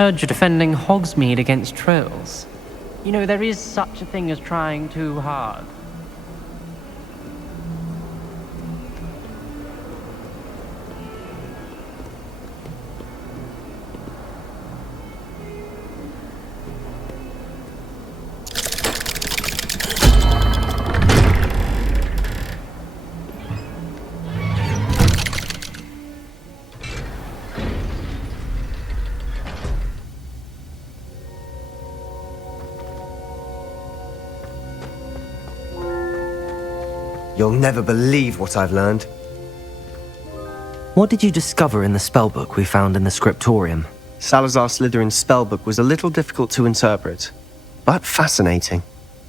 Heard you're defending Hogsmeade against trolls. You know, there is such a thing as trying too hard. You'll never believe what I've learned. What did you discover in the spellbook we found in the scriptorium? Salazar Slytherin's spellbook was a little difficult to interpret, but fascinating.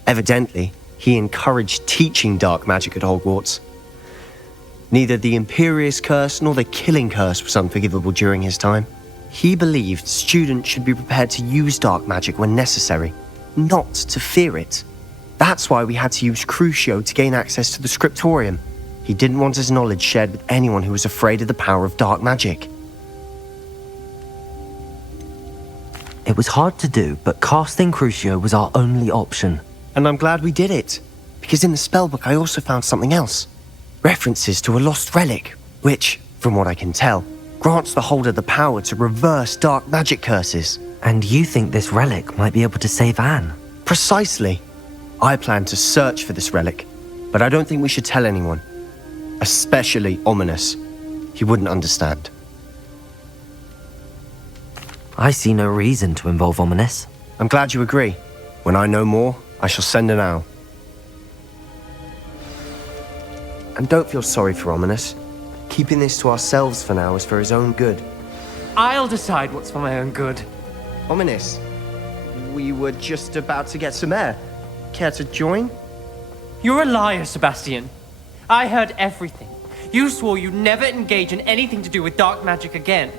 Evidently, he encouraged teaching dark magic at Hogwarts. Neither the Imperious Curse nor the Killing Curse was unforgivable during his time. He believed students should be prepared to use dark magic when necessary, not to fear it. That's why we had to use Crucio to gain access to the scriptorium. He didn't want his knowledge shared with anyone who was afraid of the power of dark magic. It was hard to do, but casting Crucio was our only option. And I'm glad we did it, because in the spellbook I also found something else. References to a lost relic, which, from what I can tell, grants the holder the power to reverse dark magic curses. And you think this relic might be able to save Anne? Precisely. I plan to search for this relic, but I don't think we should tell anyone. Especially Ominous. He wouldn't understand. I see no reason to involve Ominous. I'm glad you agree. When I know more, I shall send an owl. And don't feel sorry for Ominous. Keeping this to ourselves for now is for his own good. I'll decide what's for my own good. Ominous, we were just about to get some air. Care to join? You're a liar, Sebastian. I heard everything. You swore you'd never engage in anything to do with dark magic again.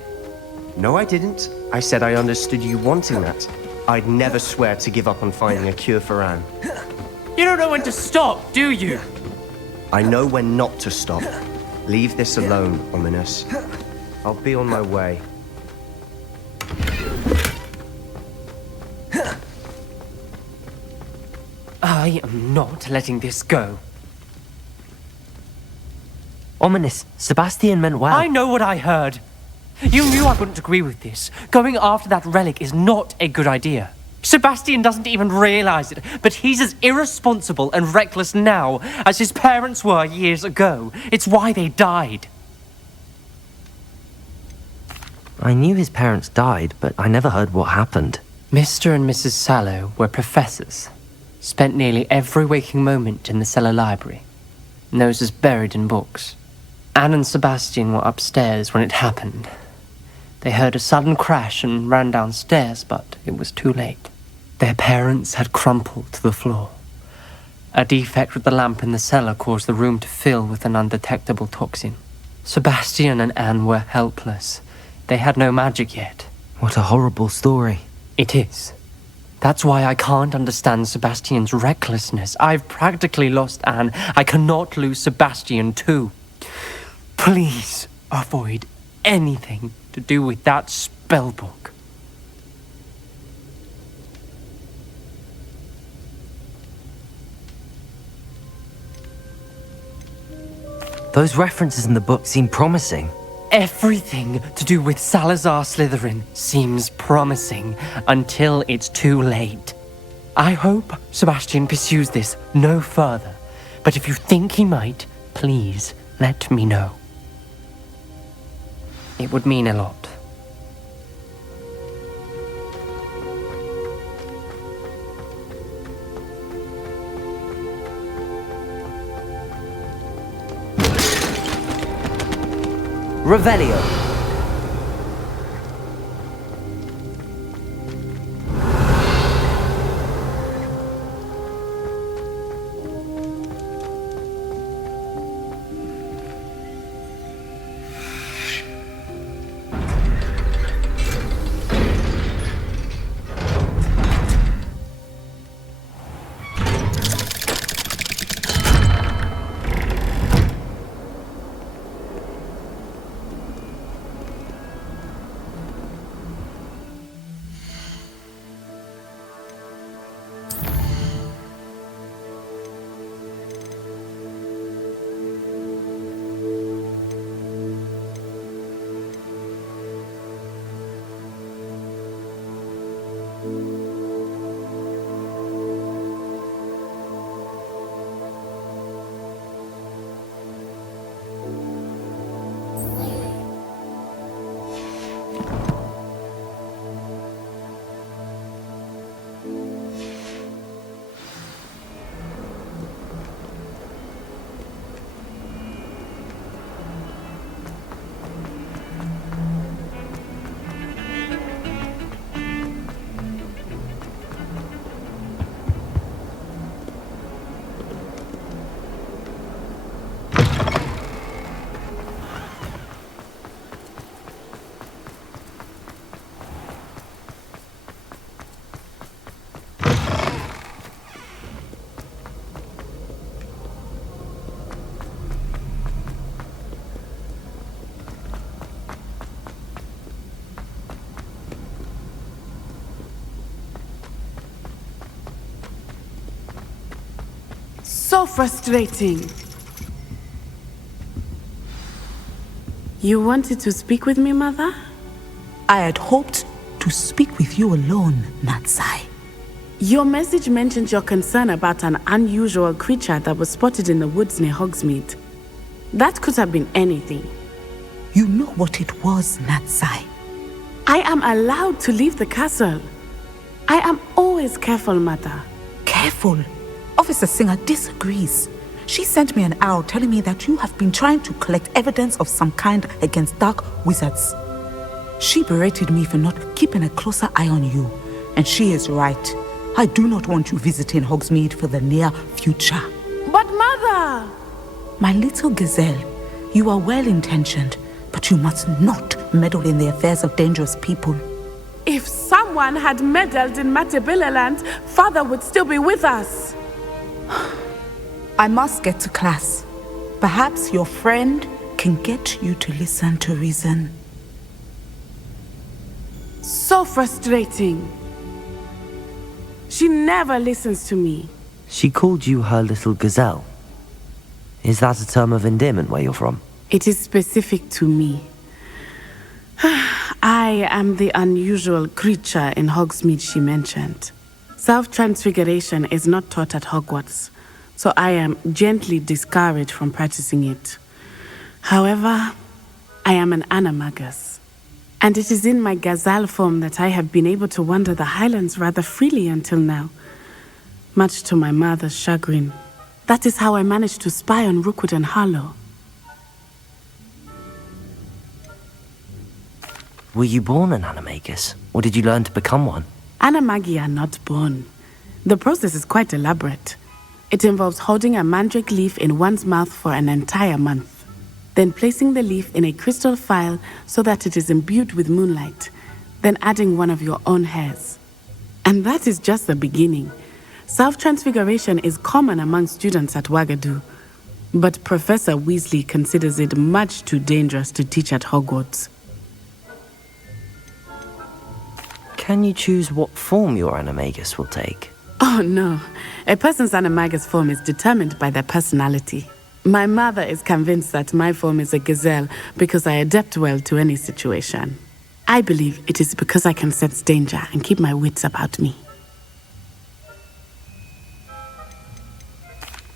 No, I didn't. I said I understood you wanting that. I'd never swear to give up on finding a cure for Anne. You don't know when to stop, do you? I know when not to stop. Leave this alone, Ominous. I'll be on my way. I am not letting this go. Ominous, Sebastian meant well. I know what I heard. You knew I wouldn't agree with this. Going after that relic is not a good idea. Sebastian doesn't even realize it, but he's as irresponsible and reckless now as his parents were years ago. It's why they died. I knew his parents died, but I never heard what happened. Mr. and Mrs. Sallow were professors. Spent nearly every waking moment in the cellar library. Noses buried in books. Anne and Sebastian were upstairs when it happened. They heard a sudden crash and ran downstairs, but it was too late. Their parents had crumpled to the floor. A defect with the lamp in the cellar caused the room to fill with an undetectable toxin. Sebastian and Anne were helpless. They had no magic yet. What a horrible story. It is. That's why I can't understand Sebastian's recklessness. I've practically lost Anne. I cannot lose Sebastian too. Please avoid anything to do with that spellbook. Those references in the book seem promising. Everything to do with Salazar Slytherin seems promising until it's too late. I hope Sebastian pursues this no further, but if you think he might, please let me know. It would mean a lot. Revelio. So frustrating. You wanted to speak with me, Mother? I had hoped to speak with you alone, Natsai. Your message mentioned your concern about an unusual creature that was spotted in the woods near Hogsmeade. That could have been anything. You know what it was, Natsai. I am allowed to leave the castle. I am always careful, Mother. Careful. Officer Singer disagrees. She sent me an owl telling me that you have been trying to collect evidence of some kind against dark wizards. She berated me for not keeping a closer eye on you. And she is right. I do not want you visiting Hogsmeade for the near future. But Mother! My little gazelle, you are well-intentioned, but you must not meddle in the affairs of dangerous people. If someone had meddled in Matabeleland, Father would still be with us. I must get to class. Perhaps your friend can get you to listen to reason. So frustrating. She never listens to me. She called you her little gazelle. Is that a term of endearment where you're from? It is specific to me. I am the unusual creature in Hogsmeade she mentioned. Self-transfiguration is not taught at Hogwarts, so I am gently discouraged from practicing it. However, I am an animagus, and it is in my gazelle form that I have been able to wander the highlands rather freely until now, much to my mother's chagrin. That is how I managed to spy on Rookwood and Harlow. Were you born an animagus, or did you learn to become one? Animagi are not born. The process is quite elaborate. It involves holding a mandrake leaf in one's mouth for an entire month, then placing the leaf in a crystal phial so that it is imbued with moonlight, then adding one of your own hairs. And that is just the beginning. Self-transfiguration is common among students at Wagadu, but Professor Weasley considers it much too dangerous to teach at Hogwarts. Can you choose what form your animagus will take? Oh no, a person's animagus form is determined by their personality. My mother is convinced that my form is a gazelle because I adapt well to any situation. I believe it is because I can sense danger and keep my wits about me.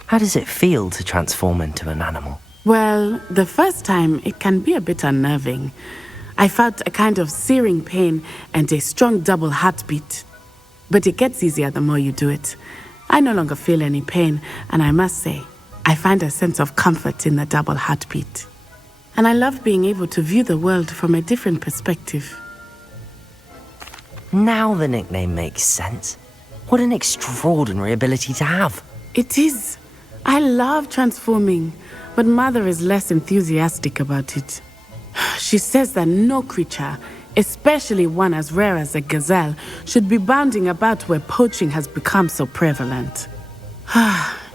How does it feel to transform into an animal? Well, the first time it can be a bit unnerving. I felt a kind of searing pain and a strong double heartbeat. But it gets easier the more you do it. I no longer feel any pain, and I must say, I find a sense of comfort in the double heartbeat. And I love being able to view the world from a different perspective. Now the nickname makes sense. What an extraordinary ability to have. It is. I love transforming, but Mother is less enthusiastic about it. She says that no creature, especially one as rare as a gazelle, should be bounding about where poaching has become so prevalent.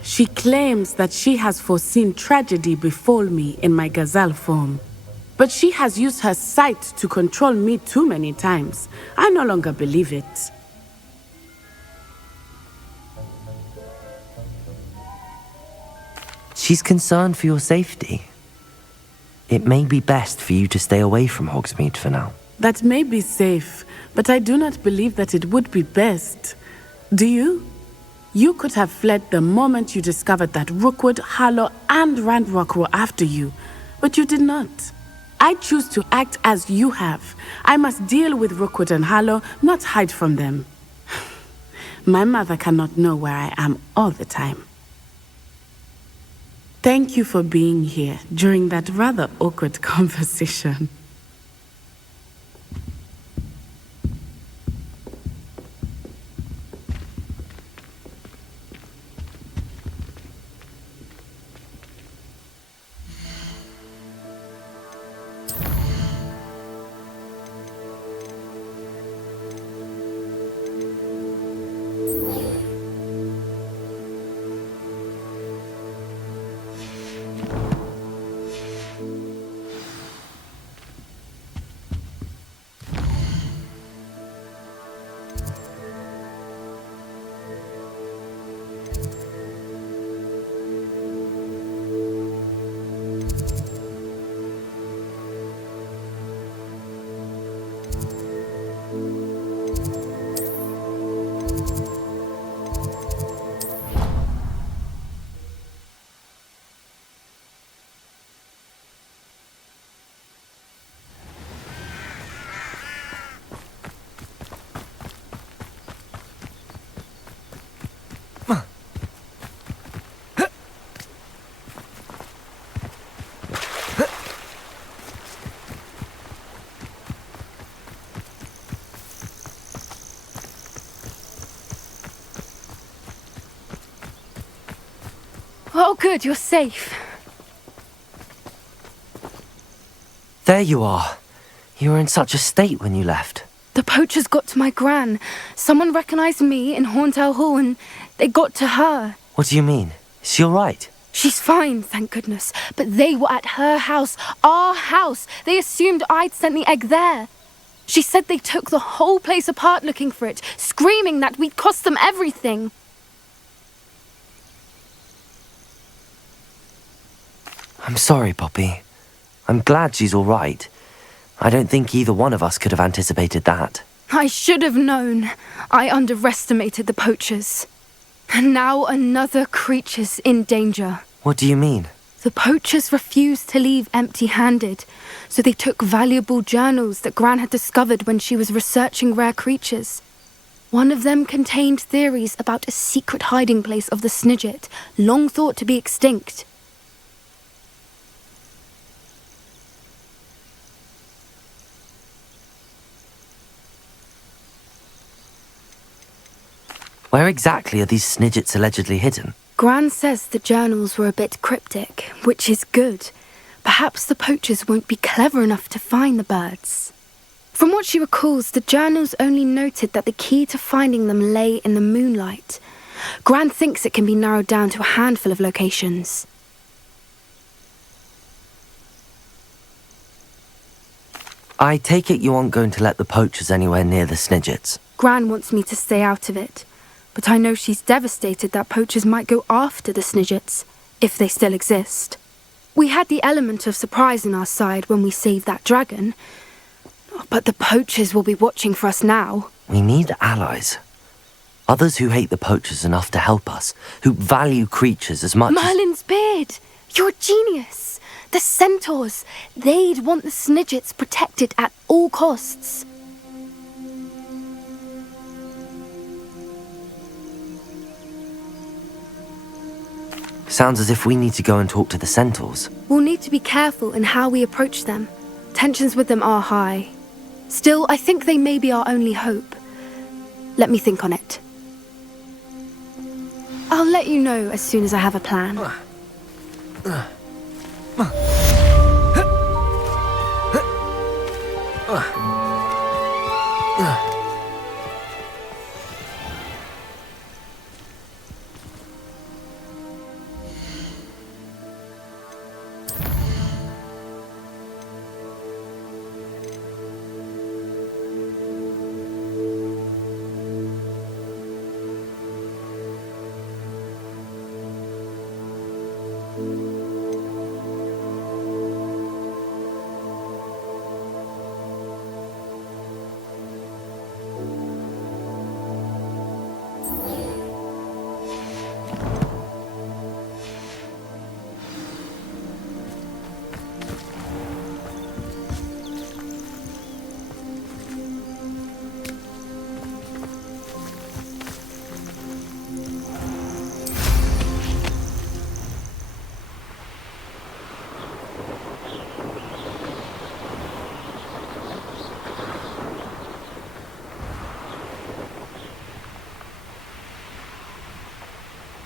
She claims that she has foreseen tragedy befall me in my gazelle form. But she has used her sight to control me too many times. I no longer believe it. She's concerned for your safety. It may be best for you to stay away from Hogsmeade for now. That may be safe, but I do not believe that it would be best. Do you? You could have fled the moment you discovered that Rookwood, Harlow, and Ranrock were after you, but you did not. I choose to act as you have. I must deal with Rookwood and Harlow, not hide from them. My mother cannot know where I am all the time. Thank you for being here during that rather awkward conversation. Oh, good, you're safe. There you are. You were in such a state when you left. The poachers got to my gran. Someone recognized me in Horntail Hall and they got to her. What do you mean? Is she all right? She's fine, thank goodness. But they were at her house, our house. They assumed I'd sent the egg there. She said they took the whole place apart looking for it, screaming that we'd cost them everything. I'm sorry, Poppy. I'm glad she's all right. I don't think either one of us could have anticipated that. I should have known. I underestimated the poachers. And now another creature's in danger. What do you mean? The poachers refused to leave empty-handed, so they took valuable journals that Gran had discovered when she was researching rare creatures. One of them contained theories about a secret hiding place of the Snidget, long thought to be extinct. Where exactly are these Snidgets allegedly hidden? Gran says the journals were a bit cryptic, which is good. Perhaps the poachers won't be clever enough to find the birds. From what she recalls, the journals only noted that the key to finding them lay in the moonlight. Gran thinks it can be narrowed down to a handful of locations. I take it you aren't going to let the poachers anywhere near the Snidgets. Gran wants me to stay out of it, but I know she's devastated that poachers might go after the Snidgets, if they still exist. We had the element of surprise on our side when we saved that dragon, but the poachers will be watching for us now. We need allies. Others who hate the poachers enough to help us, who value creatures as much Merlin's beard! You're a genius! The centaurs! They'd want the Snidgets protected at all costs. Sounds as if we need to go and talk to the centaurs. We'll need to be careful in how we approach them. Tensions with them are high. Still, I think they may be our only hope. Let me think on it. I'll let you know as soon as I have a plan.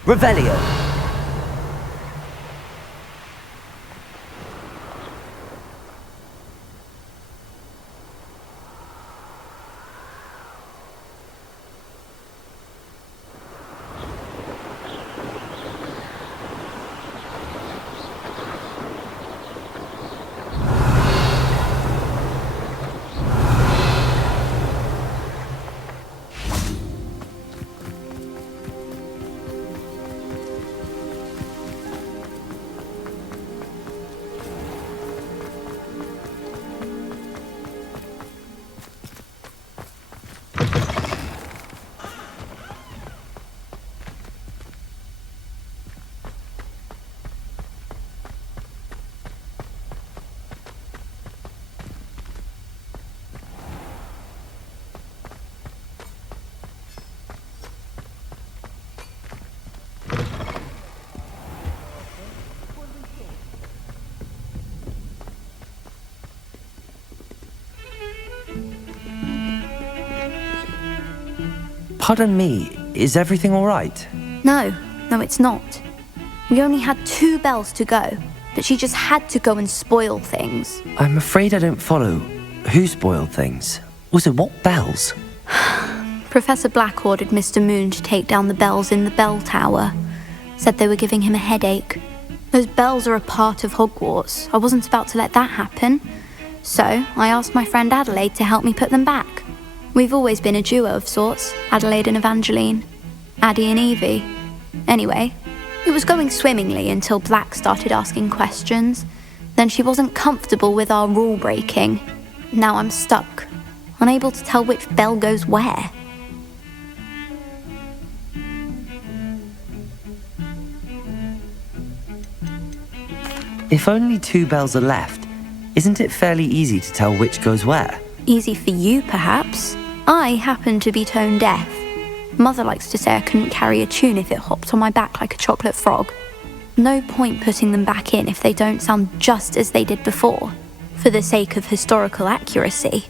Revelio! Pardon me, is everything all right? No, it's not. We only had 2 bells to go, but she just had to go and spoil things. I'm afraid I don't follow. Who spoiled things? Also, what bells? Professor Black ordered Mr. Moon to take down the bells in the bell tower. Said they were giving him a headache. Those bells are a part of Hogwarts. I wasn't about to let that happen. So I asked my friend Adelaide to help me put them back. We've always been a duo of sorts, Adelaide and Evangeline. Addie and Evie. Anyway, it was going swimmingly until Black started asking questions. Then she wasn't comfortable with our rule breaking. Now I'm stuck, unable to tell which bell goes where. If only 2 bells are left, isn't it fairly easy to tell which goes where? Easy for you, perhaps. I happen to be tone deaf. Mother likes to say I couldn't carry a tune if it hopped on my back like a chocolate frog. No point putting them back in if they don't sound just as they did before, for the sake of historical accuracy.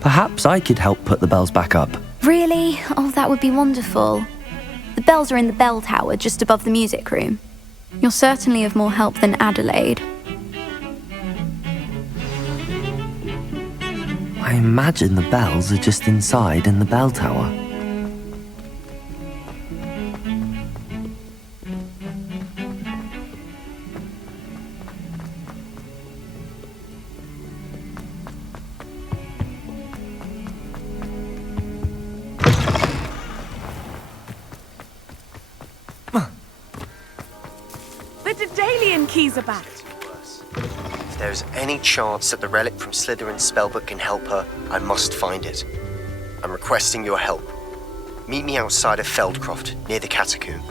Perhaps I could help put the bells back up. Really? Oh, that would be wonderful. The bells are in the bell tower just above the music room. You're certainly of more help than Adelaide. I imagine the bells are just inside in the bell tower. The Daedalian keys are back. If there's any chance that the relic from Slytherin's spellbook can help her, I must find it. I'm requesting your help. Meet me outside of Feldcroft, near the catacomb.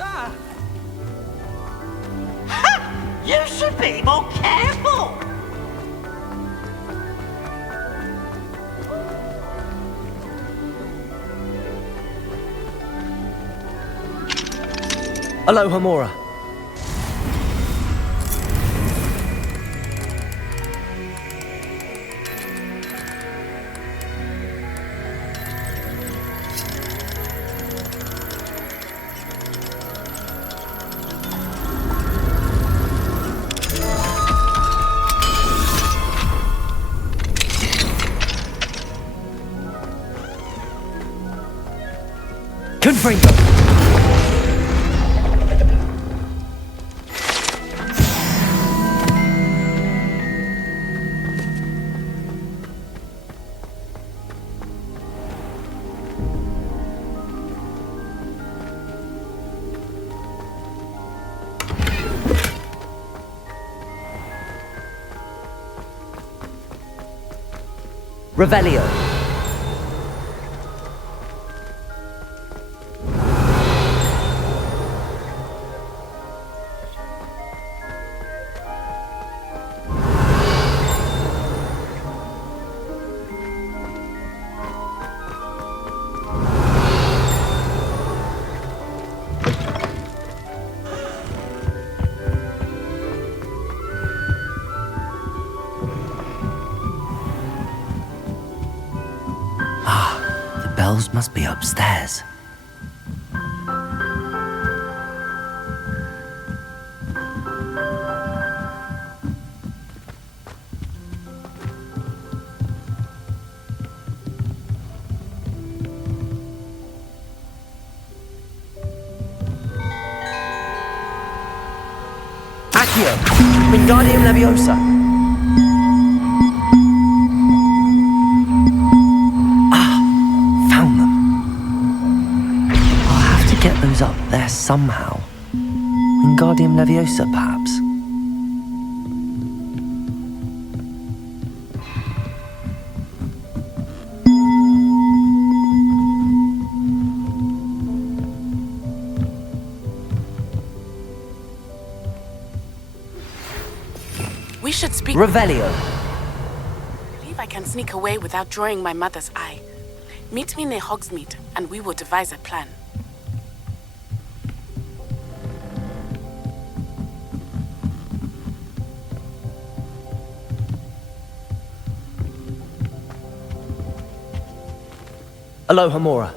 You should be more careful! Aloha, Mora. Confringo! Revelio. The bells must be upstairs. Accio! Wingardium Leviosa! Found them. I'll have to get those up there somehow. Wingardium Leviosa, perhaps? We should speak. Revelio. I believe I can sneak away without drawing my mother's eye. Meet me near Hogsmeade, and we will devise a plan. Aloha, Mora.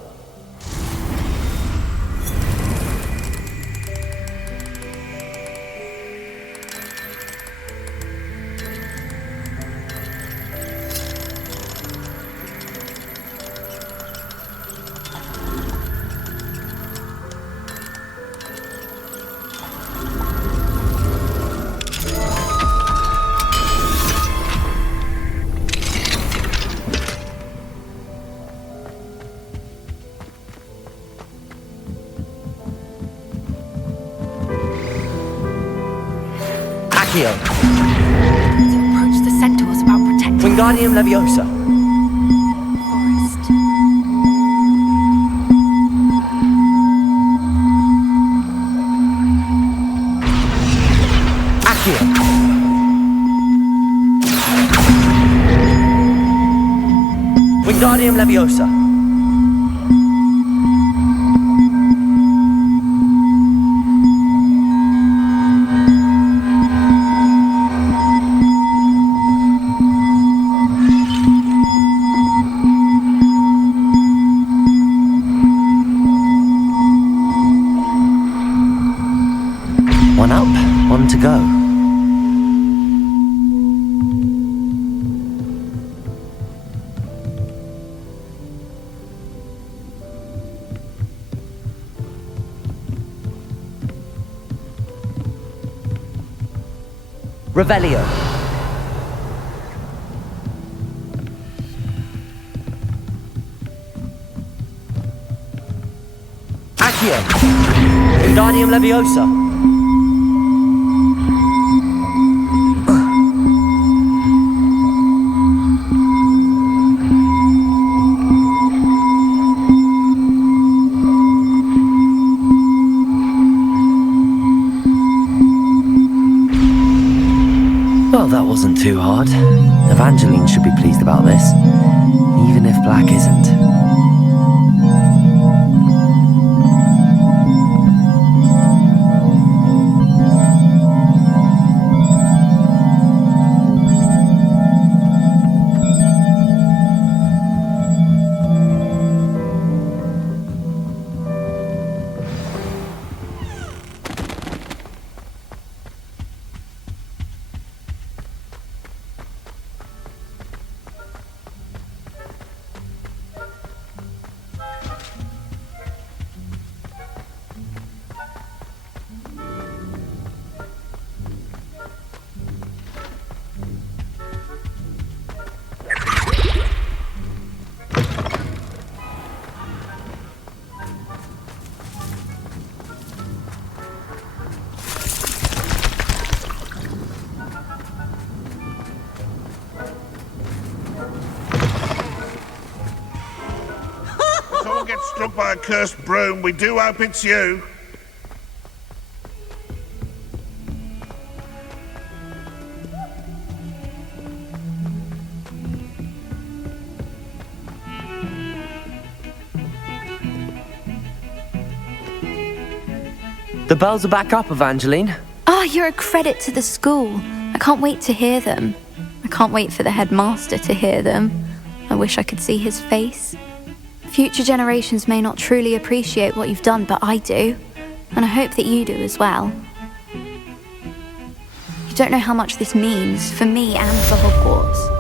Accio. To approach the centaurs about protecting Wingardium Leviosa. the forest. Accio. Wingardium Leviosa. One up, one to go. Revelio. Accio. Wingardium Leviosa. Well, that wasn't too hard. Evangeline should be pleased about this, even if Black isn't. Someone gets struck by a cursed broom, we do hope it's you. The bells are back up, Evangeline. Ah, you're a credit to the school. I can't wait to hear them. I can't wait for the headmaster to hear them. I wish I could see his face. Future generations may not truly appreciate what you've done, but I do. And I hope that you do as well. You don't know how much this means for me and for Hogwarts.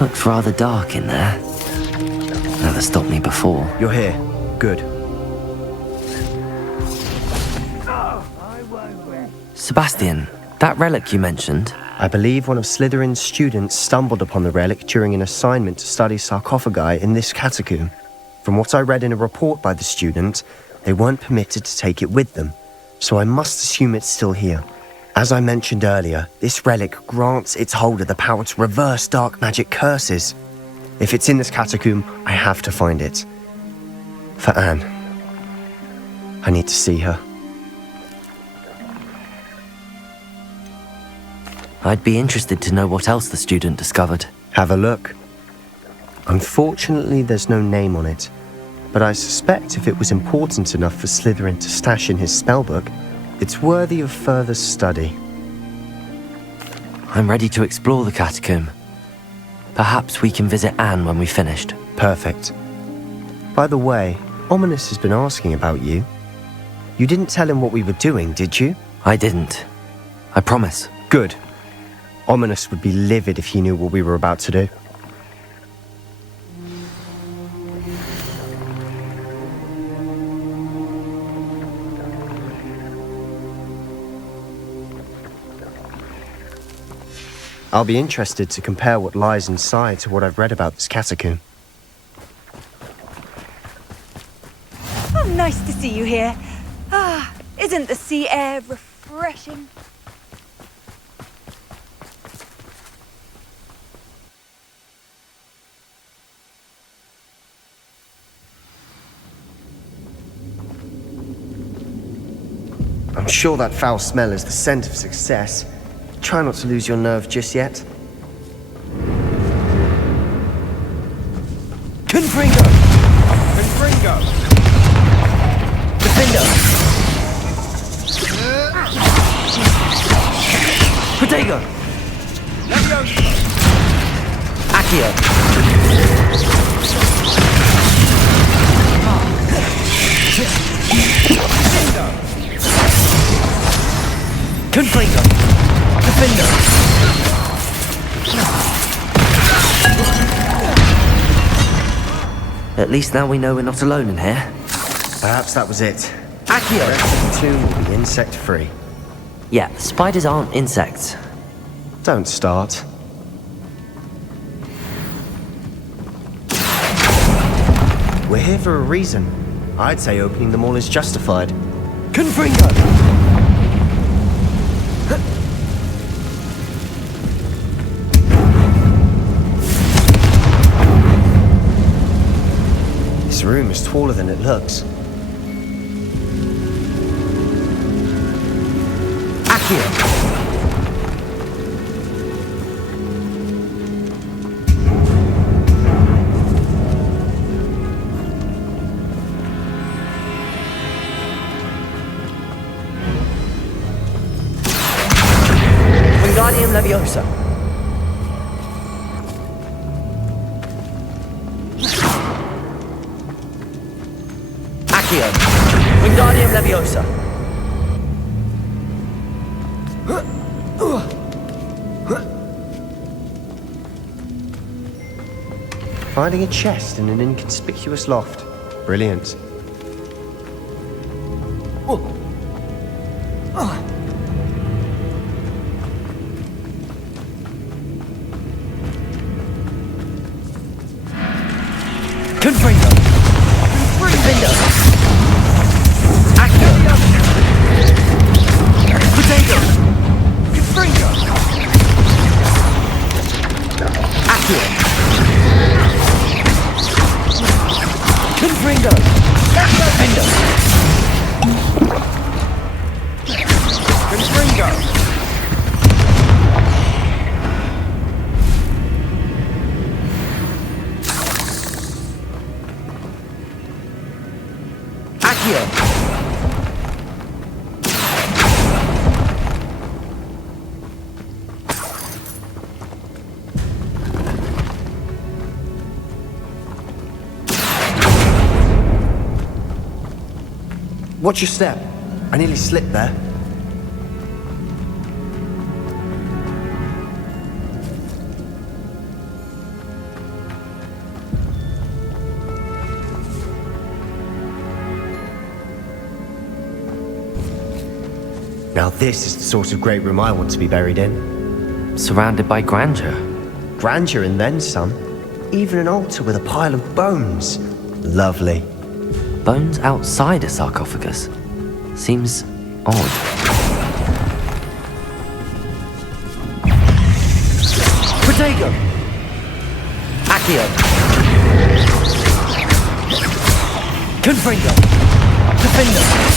Looks rather dark in there. Never stopped me before. You're here. Good. Sebastian, that relic you mentioned, I believe one of Slytherin's students stumbled upon the relic during an assignment to study sarcophagi in this catacomb. From what I read in a report by the student, they weren't permitted to take it with them, so I must assume it's still here. As I mentioned earlier, this relic grants its holder the power to reverse dark magic curses. If it's in this catacomb, I have to find it. For Anne. I need to see her. I'd be interested to know what else the student discovered. Have a look. Unfortunately, there's no name on it, but I suspect if it was important enough for Slytherin to stash in his spellbook, it's worthy of further study. I'm ready to explore the catacomb. Perhaps we can visit Anne when we've finished. Perfect. By the way, Ominous has been asking about you. You didn't tell him what we were doing, did you? I didn't. I promise. Good. Ominous would be livid if he knew what we were about to do. I'll be interested to compare what lies inside to what I've read about this catacomb. Oh, nice to see you here. Ah, isn't the sea air refreshing? I'm sure that foul smell is the scent of success. Try not to lose your nerve just yet. Confringo! Confringo! Defender! Protego! Accio! Confringo! Defender! At least now we know we're not alone in here. Perhaps that was it. Accio! The rest of the tomb will be insect-free. Yeah, spiders aren't insects. Don't start. We're here for a reason. I'd say opening them all is justified. Confringo! This room is taller than it looks. Accio! Wingardium Leviosa. Accio. Wingardium Leviosa. Finding a chest in an inconspicuous loft. Brilliant. Confringo. Defender. Accio. Potato. Confringo. Accio. Confringo. Defender. Confringo! Accio. Watch your step. I nearly slipped there. Now this is the sort of great room I want to be buried in. Surrounded by grandeur. Grandeur and then some. Even an altar with a pile of bones. Lovely. Bones outside a sarcophagus. Seems odd. Protego! Accio! Confringo! Defendo!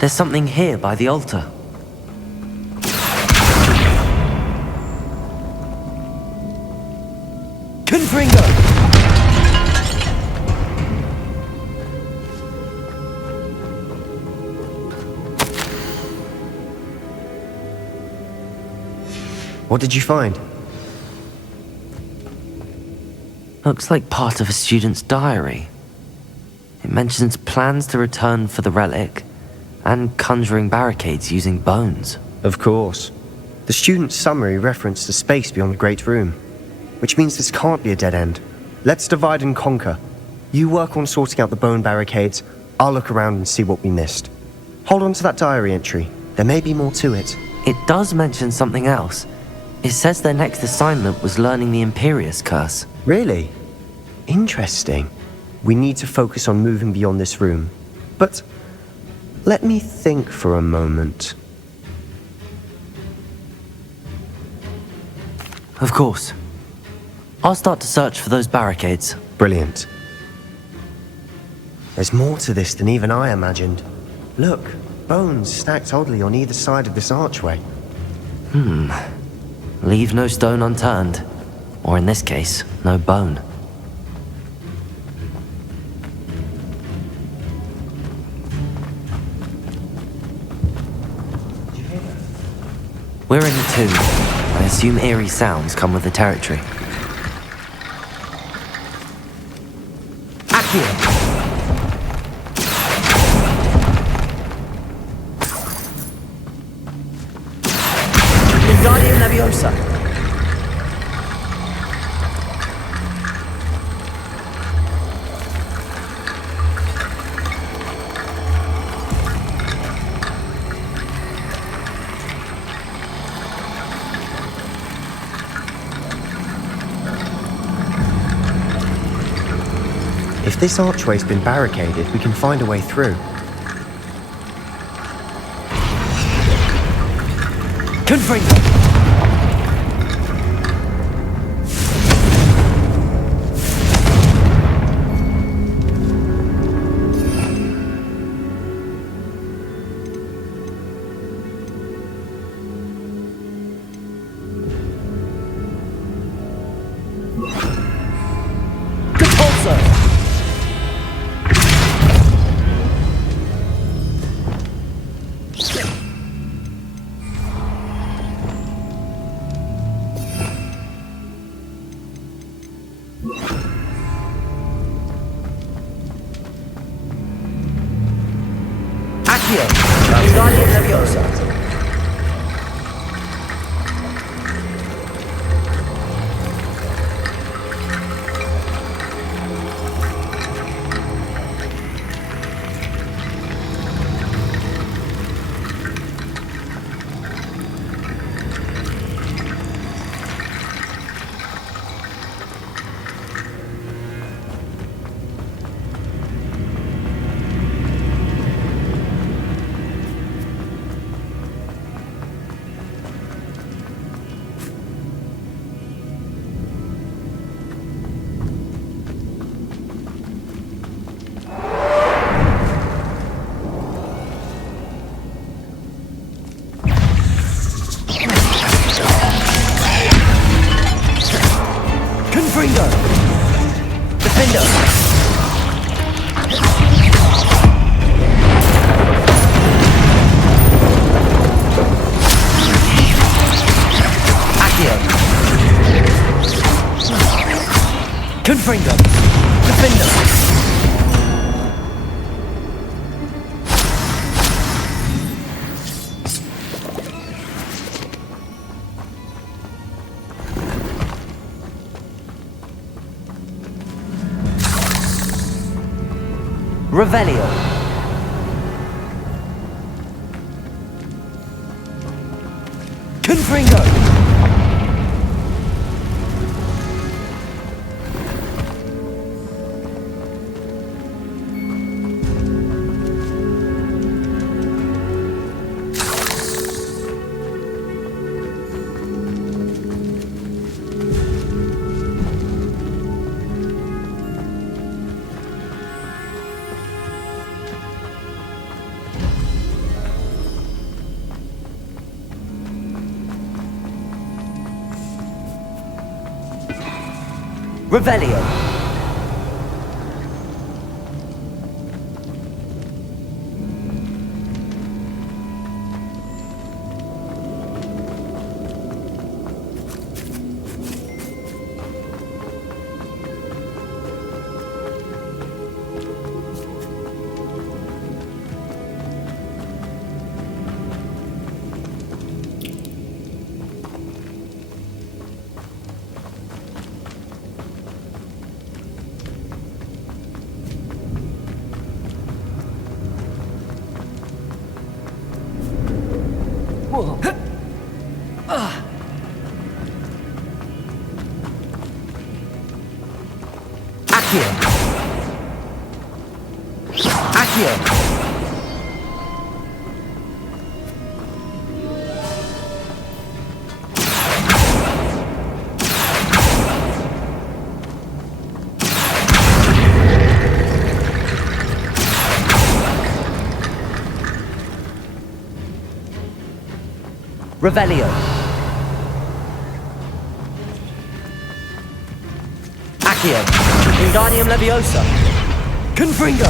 There's something here by the altar. Confringo! What did you find? Looks like part of a student's diary. It mentions plans to return for the relic and conjuring barricades using bones. Of course. The student's summary referenced the space beyond the Great Room, which means this can't be a dead end. Let's divide and conquer. You work on sorting out the bone barricades, I'll look around and see what we missed. Hold on to that diary entry. There may be more to it. It does mention something else. It says their next assignment was learning the Imperius curse. Really? Interesting. We need to focus on moving beyond this room. But let me think for a moment. Of course. I'll start to search for those barricades. Brilliant. There's more to this than even I imagined. Look, bones stacked oddly on either side of this archway. Leave no stone unturned. Or in this case, no bone. We're in the tomb. I assume eerie sounds come with the territory. Accio! Wingardium Leviosa! If this archway's been barricaded, we can find a way through. Confringo! Wingardium Leviosa! Defender! Revelio. Confringo. Revelio. Accio. Accio. Revelio. Accio. Wingardium Leviosa. Confringo.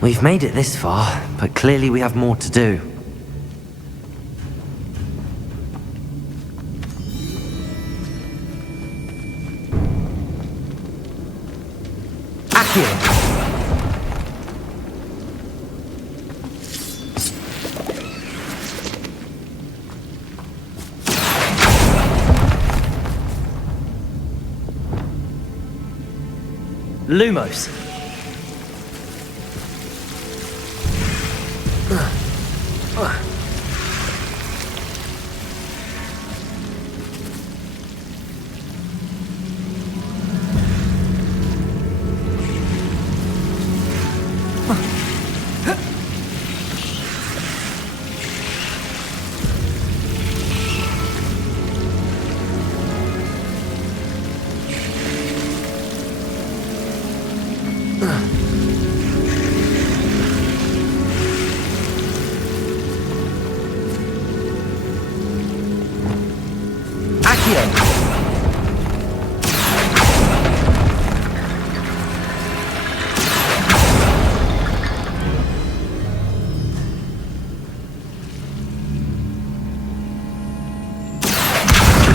We've made it this far, but clearly we have more to do. Accio. Lumos.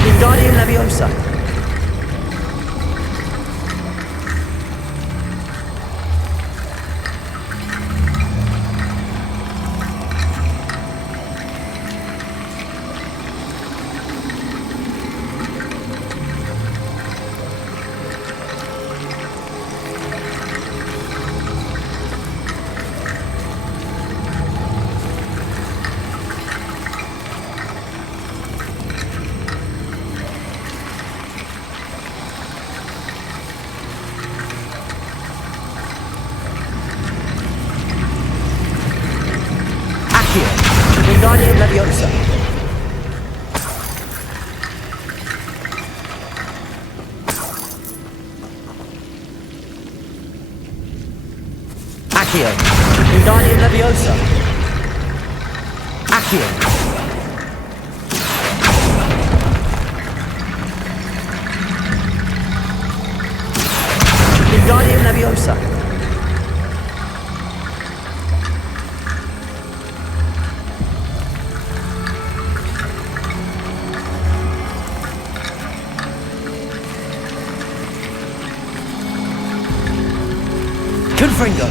Wingardium Leviosa. Wingardium Leviosa. Accio. Wingardium Leviosa. Accio. Wingardium Leviosa. Confringo!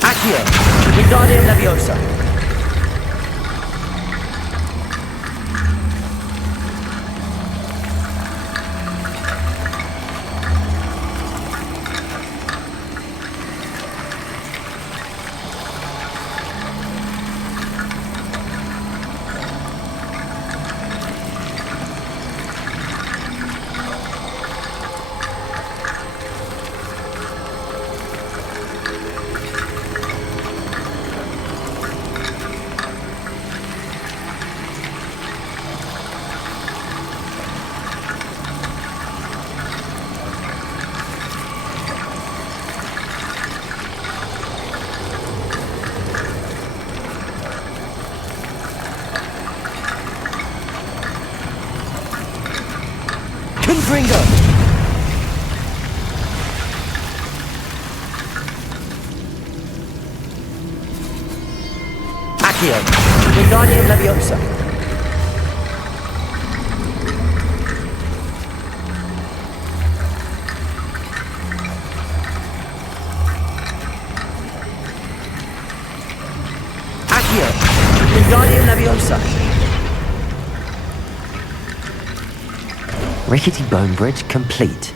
Accio! Wingardium Leviosa! Confringo! Accio! Wingardium Leviosa! Accio! Wingardium Leviosa! Rickety bone bridge complete.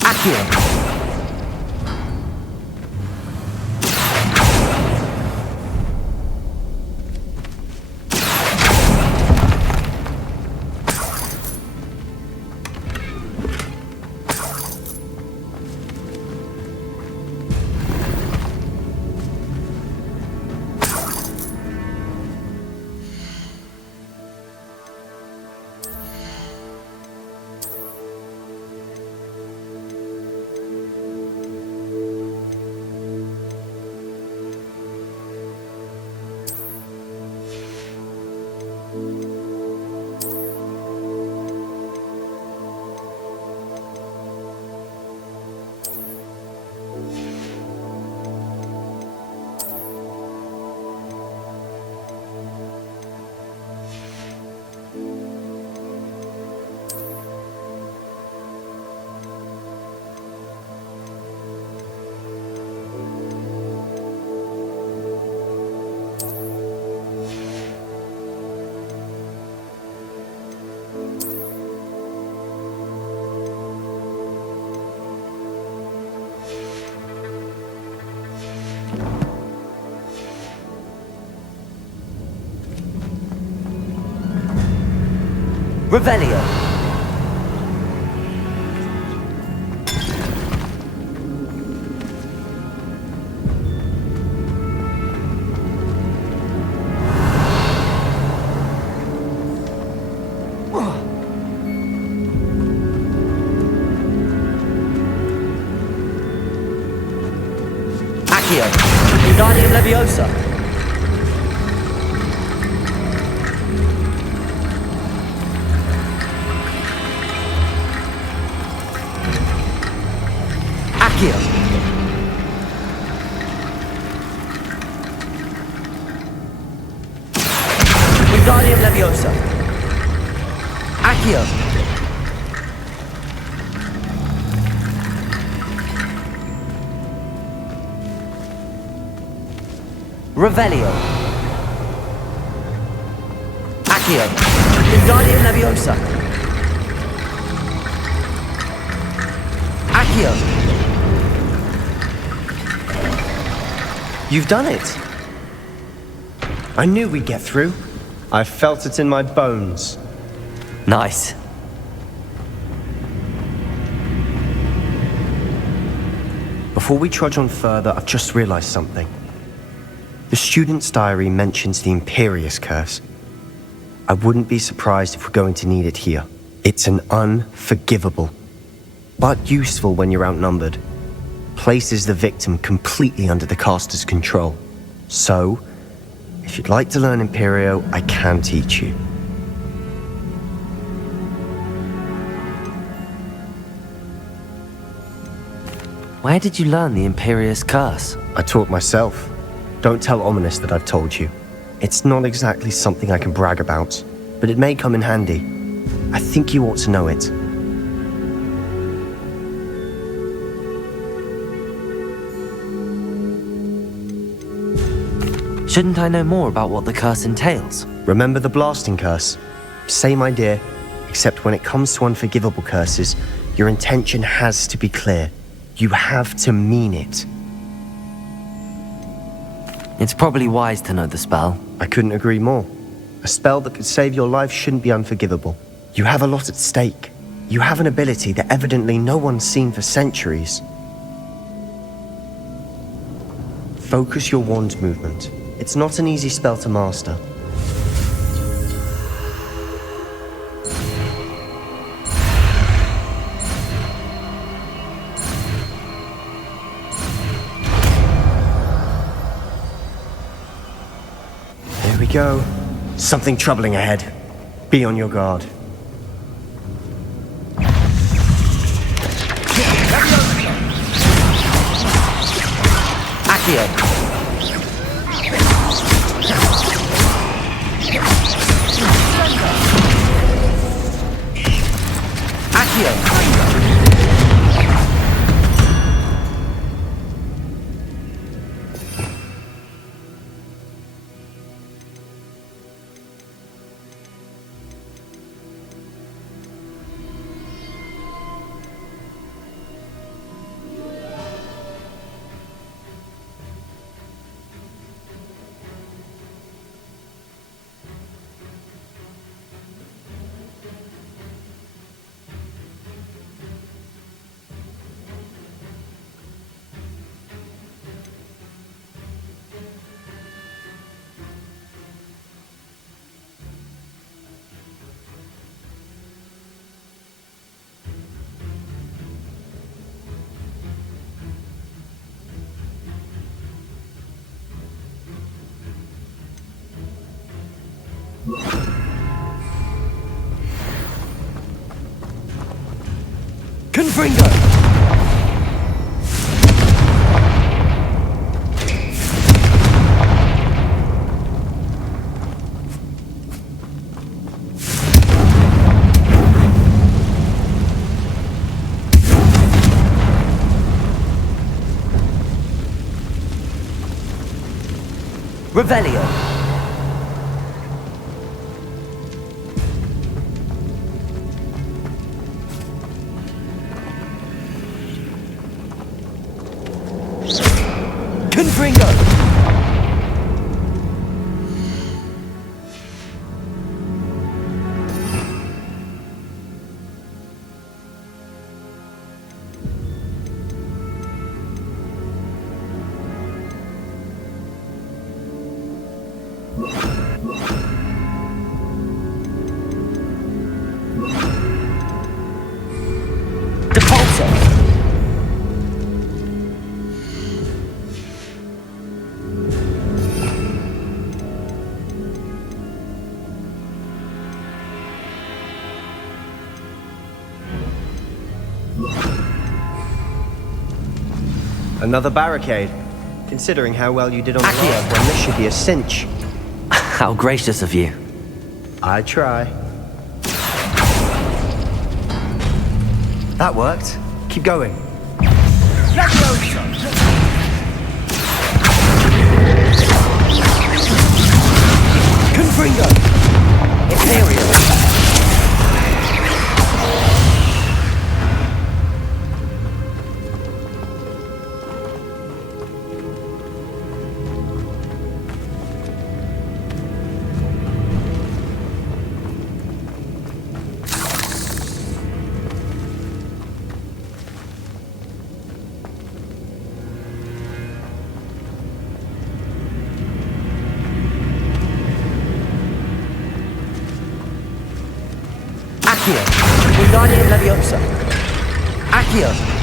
Accio! Revelio. Accio! Wingardium Leviosa! Accio! Wingardium Leviosa! Accio! Revelio! Accio! Wingardium Leviosa! Accio! You've done it. I knew we'd get through. I felt it in my bones. Nice. Before we trudge on further, I've just realized something. The student's diary mentions the Imperious curse. I wouldn't be surprised if we're going to need it here. It's an unforgivable, but useful when you're outnumbered. Places the victim completely under the caster's control. So, if you'd like to learn Imperio, I can teach you. Where did you learn the Imperious curse? I taught myself. Don't tell Ominous that I've told you. It's not exactly something I can brag about, but it may come in handy. I think you ought to know it. Shouldn't I know more about what the curse entails? Remember the blasting curse? Same idea, except when it comes to unforgivable curses, your intention has to be clear. You have to mean it. It's probably wise to know the spell. I couldn't agree more. A spell that could save your life shouldn't be unforgivable. You have a lot at stake. You have an ability that evidently no one's seen for centuries. Focus your wand's movement. It's not an easy spell to master. Here we go. Something troubling ahead. Be on your guard. Accio! Confringo! Revelio! Confringo! Another barricade. Considering how well you did on the last one, this should be a cinch. How gracious of you. I try. That worked. Keep going. Confringo! Imperio! Accio. Wingardium Leviosa. Accio.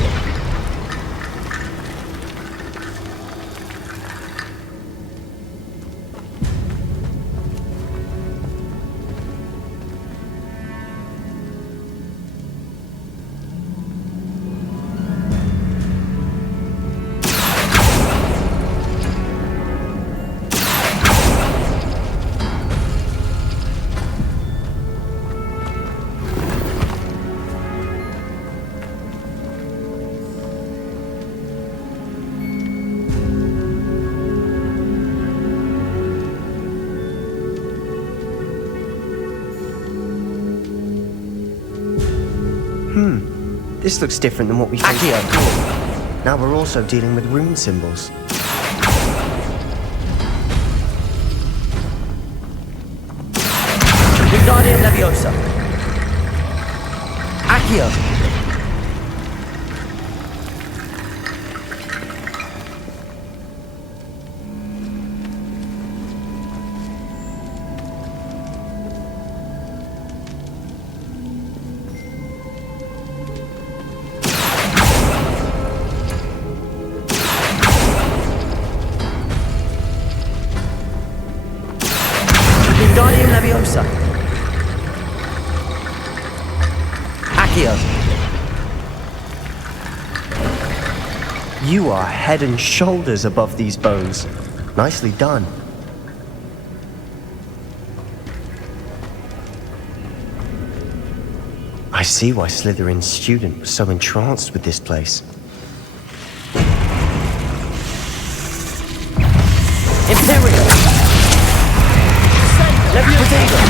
This looks different than what we faced Accio. before. Now we're also dealing with rune symbols. Wingardium Leviosa. Accio. Wingardium Leviosa. Accio. You are head and shoulders above these bones. Nicely done. I see why Slytherin's student was so entranced with this place. Imperio. Leviosa.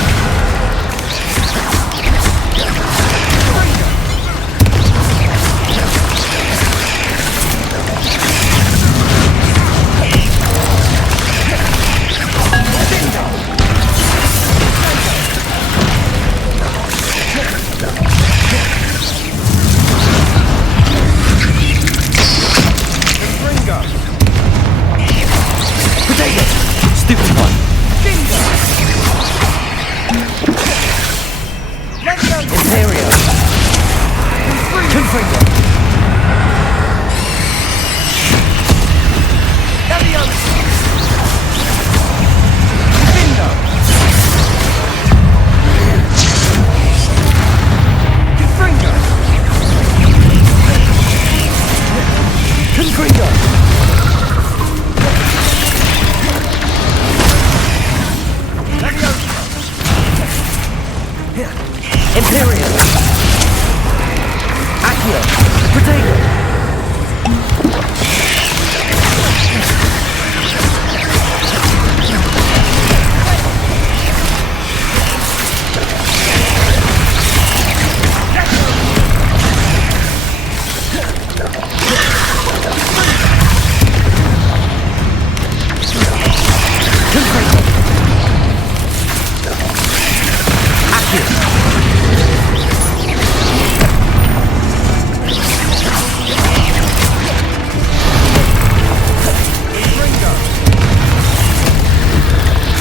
Stupid one. Imperio. Confringo. Confringo. Imperio. Accio. Protego.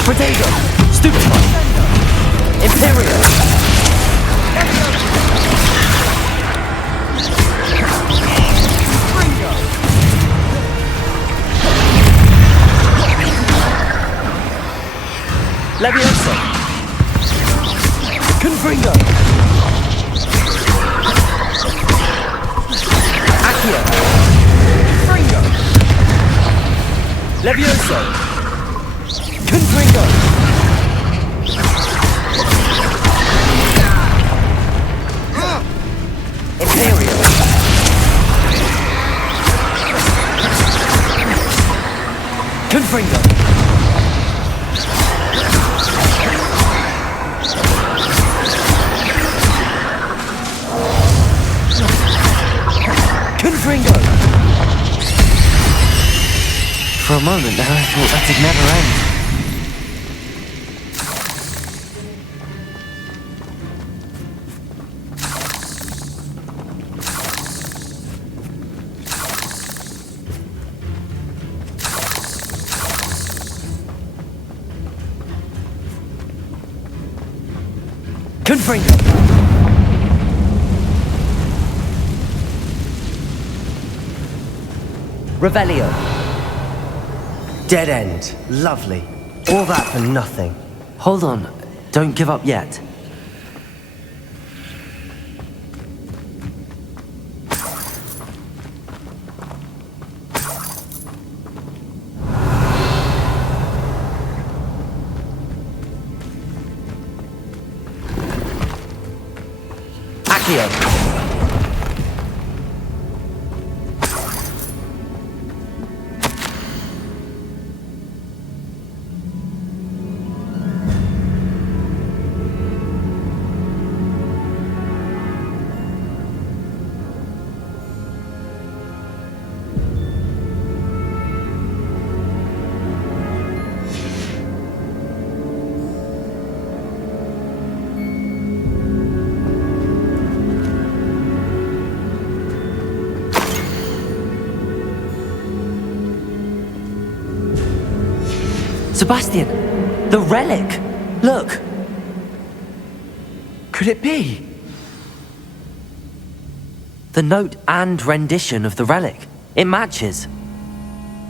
Protego. Stupid one. Imperio. Leviosa. Confringo. Accio. Fringo. Leviosa. Confringo. Imperio. Confringo. Confringo. For a moment there, I thought that it'd never end. Confringo. Revelio. Dead end. Lovely. All that for nothing. Hold on. Don't give up yet. Accio. Sebastian! The relic! Look! Could it be? The note and rendition of the relic. It matches.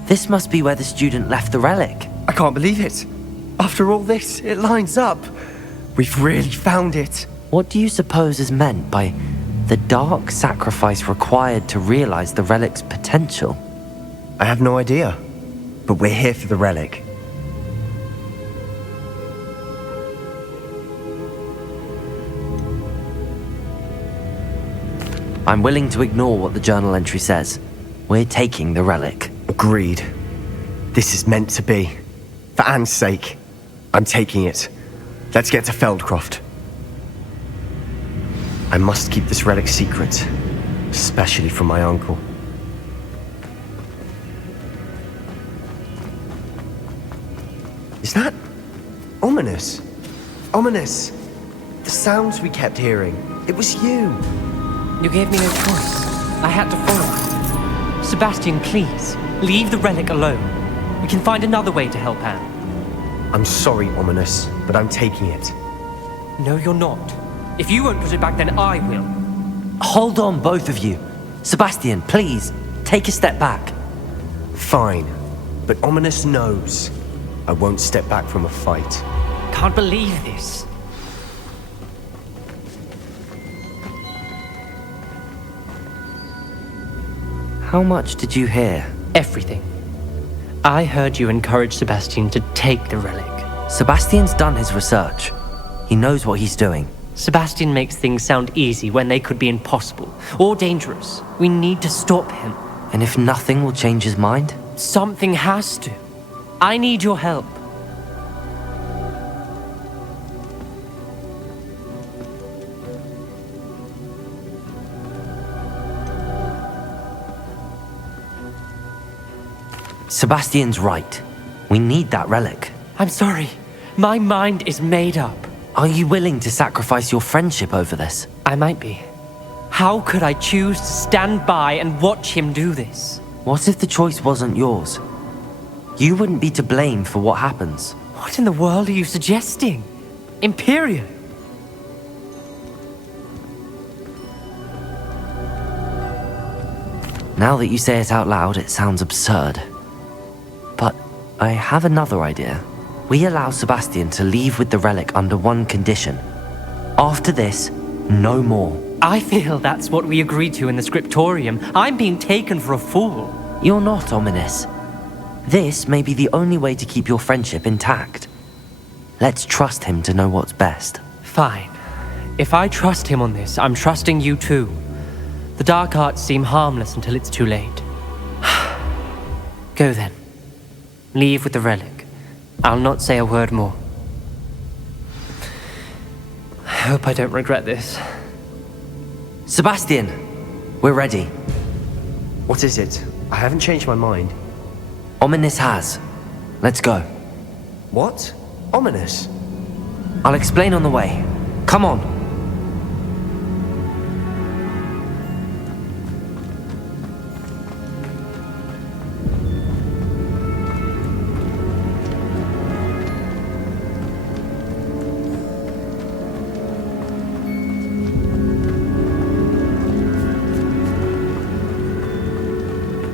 This must be where the student left the relic. I can't believe it. After all this, it lines up. We've really found it. What do you suppose is meant by the dark sacrifice required to realize the relic's potential? I have no idea. But we're here for the relic. I'm willing to ignore what the journal entry says. We're taking the relic. Agreed. This is meant to be. For Anne's sake, I'm taking it. Let's get to Feldcroft. I must keep this relic secret, especially from my uncle. Is that ominous? Ominous! The sounds we kept hearing. It was you. You gave me no choice. I had to follow. Sebastian, please, leave the relic alone. We can find another way to help Anne. I'm sorry, Ominous, but I'm taking it. No, you're not. If you won't put it back, then I will. Hold on, both of you. Sebastian, please, take a step back. Fine, but Ominous knows I won't step back from a fight. Can't believe this. How much did you hear? Everything. I heard you encourage Sebastian to take the relic. Sebastian's done his research. He knows what he's doing. Sebastian makes things sound easy when they could be impossible or dangerous. We need to stop him. And if nothing will change his mind? Something has to. I need your help. Sebastian's right. We need that relic. I'm sorry. My mind is made up. Are you willing to sacrifice your friendship over this? I might be. How could I choose to stand by and watch him do this? What if the choice wasn't yours? You wouldn't be to blame for what happens. What in the world are you suggesting? Imperio? Now that you say it out loud, it sounds absurd. But I have another idea. We allow Sebastian to leave with the relic under one condition. After this, no more. I feel that's what we agreed to in the scriptorium. I'm being taken for a fool. You're not, Ominous. This may be the only way to keep your friendship intact. Let's trust him to know what's best. Fine. If I trust him on this, I'm trusting you too. The dark arts seem harmless until it's too late. Go then. Leave with the relic. I'll not say a word more. I hope I don't regret this. Sebastian, we're ready. What is it? I haven't changed my mind. Ominous has. Let's go. What? Ominous? I'll explain on the way. Come on.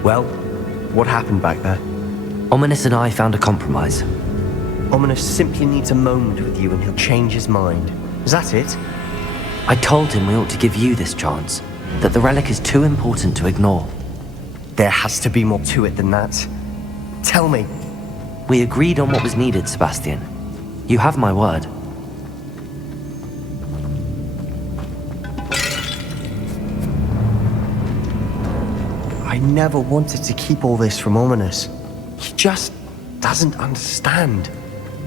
Well, What happened back there? Ominous and I found a compromise. Ominous simply needs a moment with you and he'll change his mind. Is that it? I told him we ought to give you this chance, that the relic is too important to ignore. There has to be more to it than that. Tell me. We agreed on what was needed, Sebastian. You have my word. I never wanted to keep all this from Ominous. He just doesn't understand.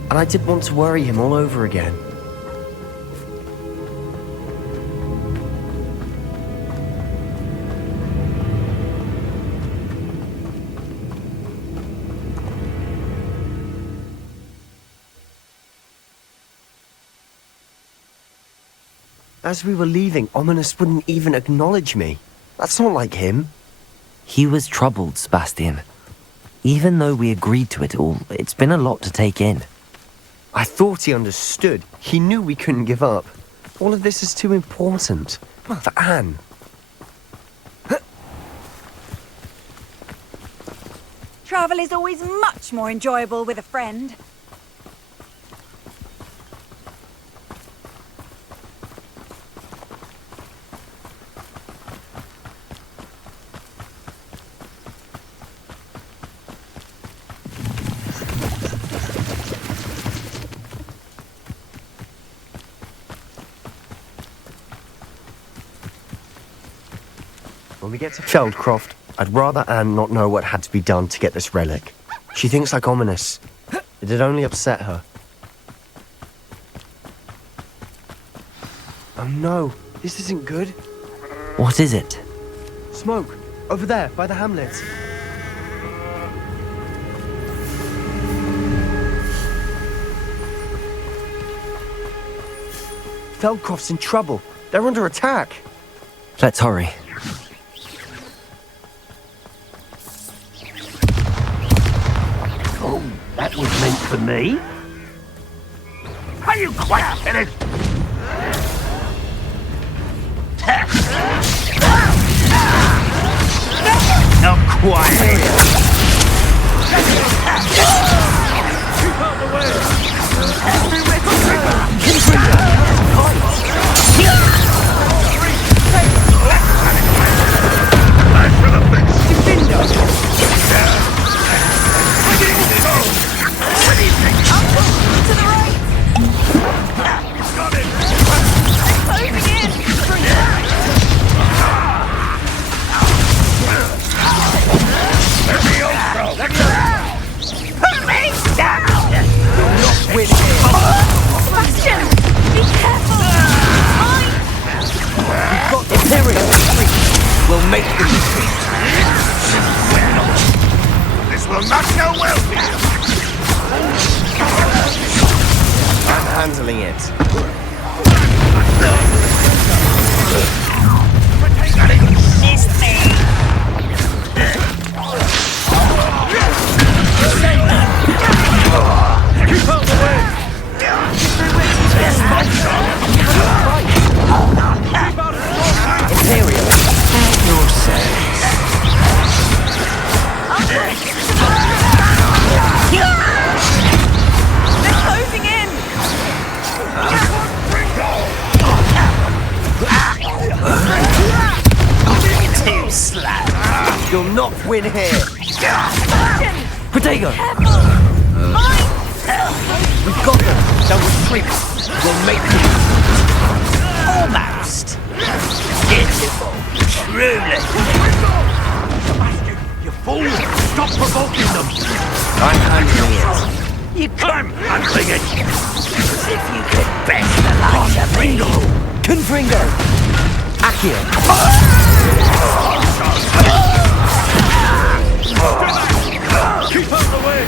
And I didn't want to worry him all over again. As we were leaving, Ominous wouldn't even acknowledge me. That's not like him. He was troubled, Sebastian. Even though we agreed to it all, it's been a lot to take in. I thought he understood. He knew we couldn't give up. All of this is too important. Well, for Anne. Travel is always much more enjoyable with a friend. When we get to Feldcroft, I'd rather Anne not know what had to be done to get this relic. She thinks like Ominous. It'd only upset her. Oh no, this isn't good. What is it? Smoke, over there, by the hamlet. Feldcroft's in trouble. They're under attack. Let's hurry. Oh, that was meant for me. Are you quite finished? Not quite. Keep out the way. We'll make the retreat. This will not go well for you. I'm handling it. Assist me. Keep out the way. Imperial, at your service. They're closing in! Too slack. You'll not win here. Protego! We've got them. They'll retreat. We'll make them. Almost. Pitiful. Truly. Sebastian, you fool! Stop provoking them! I'm handling it. You can't handling it. As if you could best the likes of me. Confringo! Accio! Keep out the way!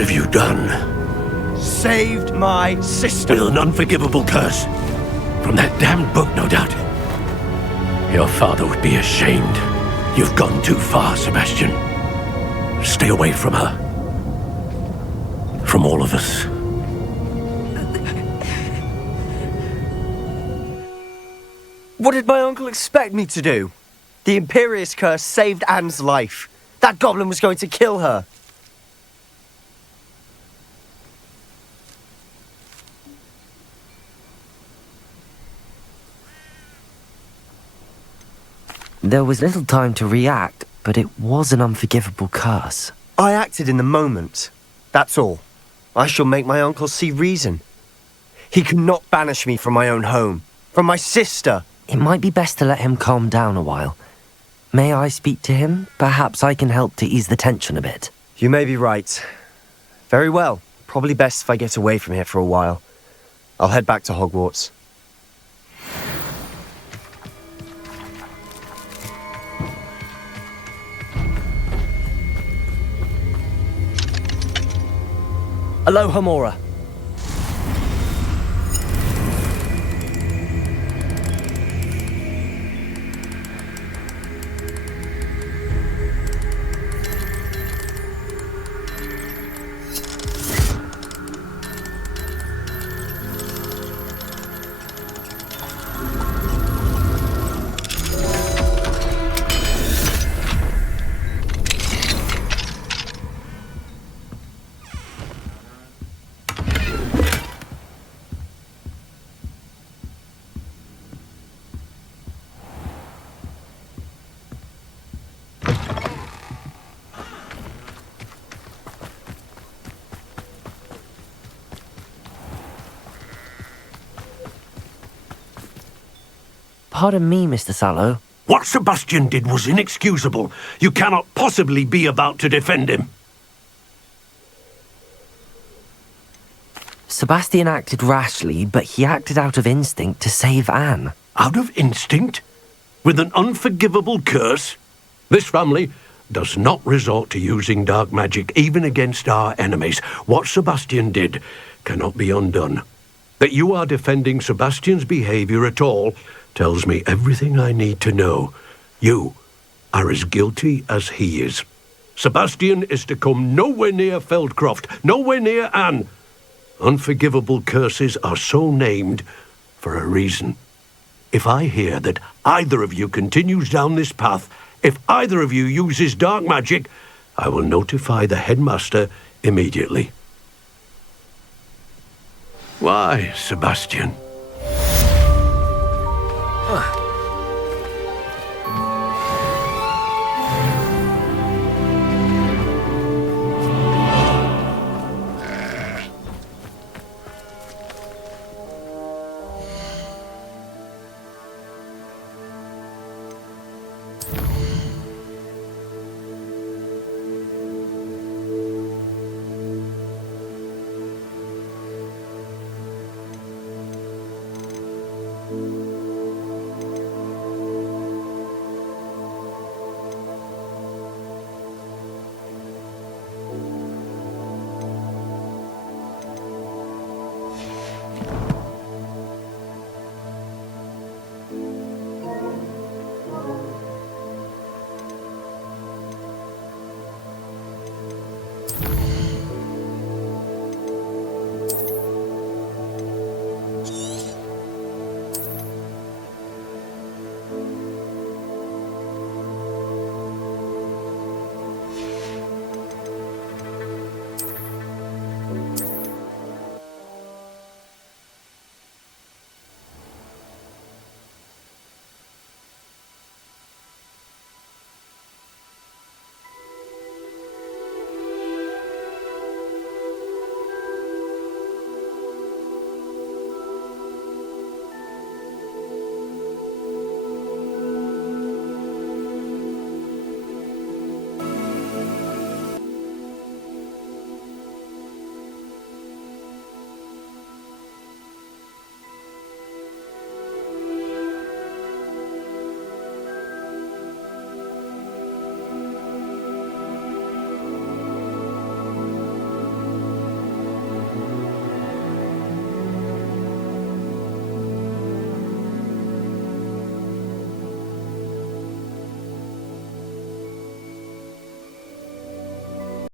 have you done? Saved my sister. With an unforgivable curse. From that damned book, no doubt. Your father would be ashamed. You've gone too far, Sebastian. Stay away from her. From all of us. What did my uncle expect me to do? The Imperious curse saved Anne's life. That goblin was going to kill her. There was little time to react, but it was an unforgivable curse. I acted in the moment. That's all. I shall make my uncle see reason. He cannot banish me from my own home, from my sister. It might be best to let him calm down a while. May I speak to him? Perhaps I can help to ease the tension a bit. You may be right. Very well. Probably best if I get away from here for a while. I'll head back to Hogwarts. Aloha, Mora. Pardon me, Mr. Sallow. What Sebastian did was inexcusable. You cannot possibly be about to defend him. Sebastian acted rashly, but he acted out of instinct to save Anne. Out of instinct? With an unforgivable curse? This family does not resort to using dark magic even against our enemies. What Sebastian did cannot be undone. That you are defending Sebastian's behavior at all tells me everything I need to know. You are as guilty as he is. Sebastian is to come nowhere near Feldcroft, nowhere near Anne. Unforgivable curses are so named for a reason. If I hear that either of you continues down this path, if either of you uses dark magic, I will notify the headmaster immediately. Why, Sebastian?